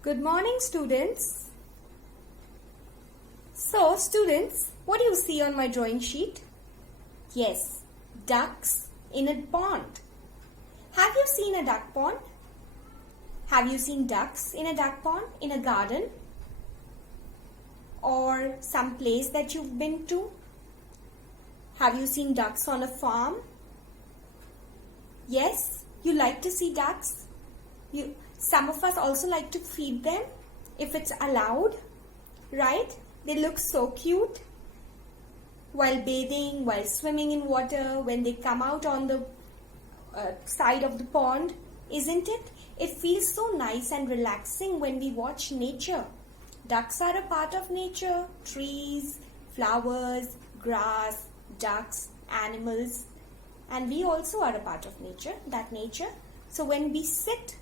Good morning, students. So, students, what do you see on my drawing sheet? Yes, ducks in a pond. Have you seen a duck pond? Have you seen ducks in a duck pond in a garden? Or some place that you've been to? Have you seen ducks on a farm? Yes, you like to see ducks? Some of us also like to feed them if it's allowed, right? They look so cute while bathing, while swimming in water, when they come out on the side of the pond, isn't it? It feels so nice and relaxing when we watch nature. Ducks are a part of nature. Trees, flowers, grass, ducks, animals, and we also are a part of nature, that nature. So when we sit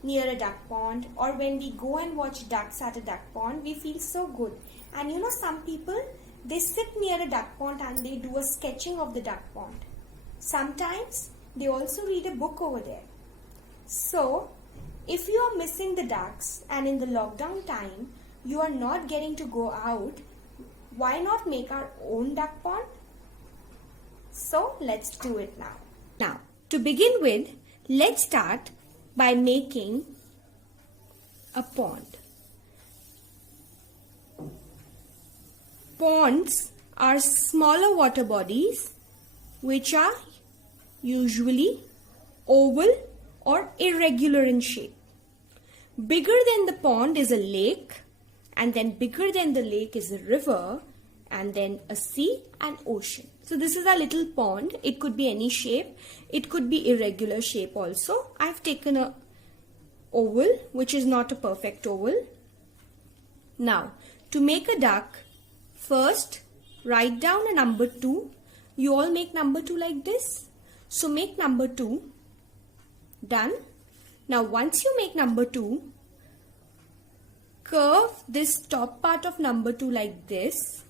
near a duck pond or when we go and watch ducks at a duck pond, we feel so good. And you know, some people, they sit near a duck pond and they do a sketching of the duck pond. Sometimes they also read a book over there. So if you are missing the ducks and in the lockdown time you are not getting to go out, why not make our own duck pond? So let's do it now. Now, to begin with, let's start by making a pond. Ponds are smaller water bodies which are usually oval or irregular in shape. Bigger than the pond is a lake, and then bigger than the lake is a river, and then a sea and ocean. So this is a little pond. It could be any shape. It could be irregular shape also. I've taken a oval, which is not a perfect oval. Now, to make a duck, first write down a number 2. You all make number 2 like this. So make number 2. Done. Now once you make number 2, curve this top part of number 2 like this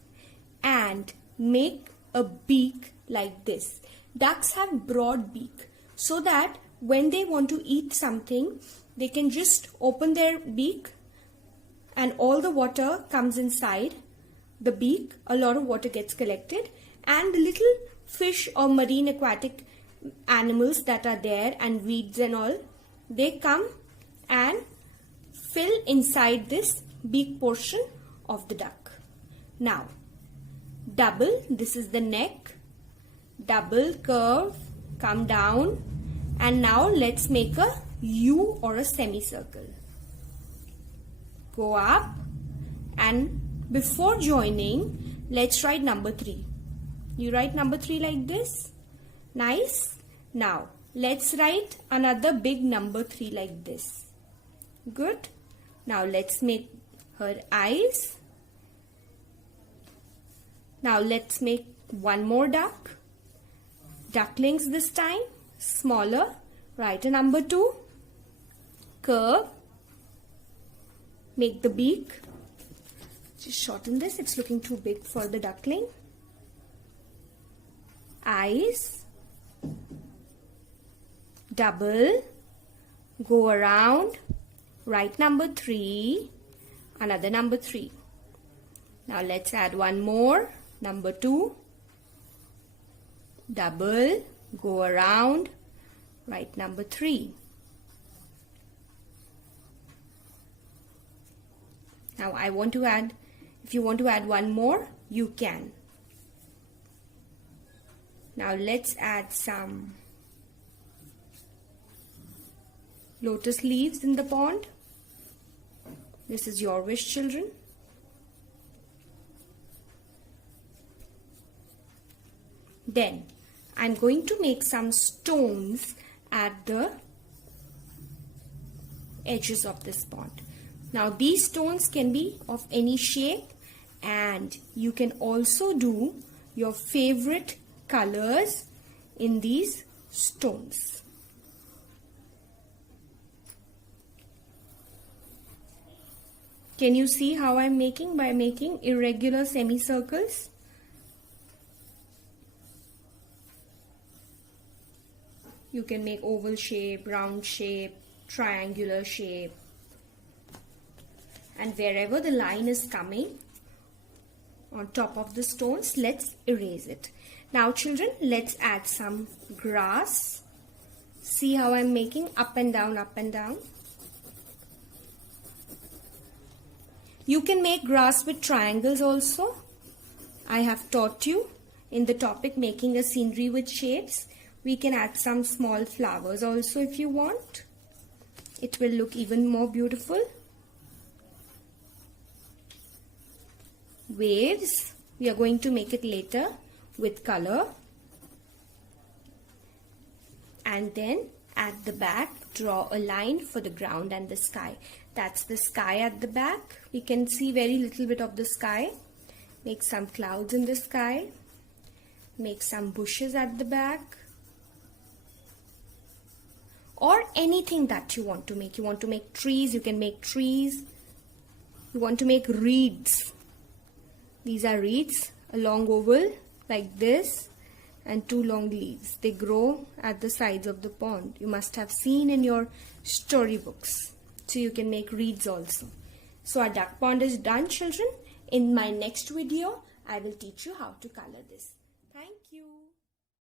and make a beak like this. Ducks have broad beak so that when they want to eat something, they can just open their beak and all the water comes inside the beak. A lot of water gets collected and the little fish or marine aquatic animals that are there and weeds and all, they come and fill inside this beak portion of the duck. Now, double, this is the neck, double curve, come down, and now let's make a U or a semicircle. Go up, and before joining, let's write number 3. You write number 3 like this. Nice. Now, let's write another big number 3 like this. Good. Now, let's make her eyes. Now, let's make one more duck. Ducklings this time. Smaller. Write a number 2. Curve. Make the beak. Just shorten this. It's looking too big for the duckling. Eyes. Double. Go around. Write number 3. Another number 3. Now let's add one more. Number 2. Double. Go around. Write number 3. Now I want to add, if you want to add one more, you can. Now let's add some lotus leaves in the pond. This is your wish, children. Then I'm going to make some stones at the edges of this pond. Now these stones can be of any shape and you can also do your favorite colors in these stones. Can you see how I'm making by making irregular semicircles? You can make oval shape, round shape, triangular shape. And wherever the line is coming on top of the stones, let's erase it. Now children, let's add some grass. See how I'm making up and down, up and down. You can make grass with triangles also. I have taught you in the topic making a scenery with shapes. We can add some small flowers also if you want. It will look even more beautiful. Waves, we are going to make it later with color. And then at the back, draw a line for the ground and the sky. That's the sky at the back. We can see very little bit of the sky. Make some clouds in the sky. Make some bushes at the back. Or anything that you want to make. You want to make trees, you can make trees. You want to make reeds. These are reeds, a long oval like this and two long leaves. They grow at the sides of the pond. You must have seen in your storybooks. So you can make reeds also. So our duck pond is done, children. In my next video, I will teach you how to color this.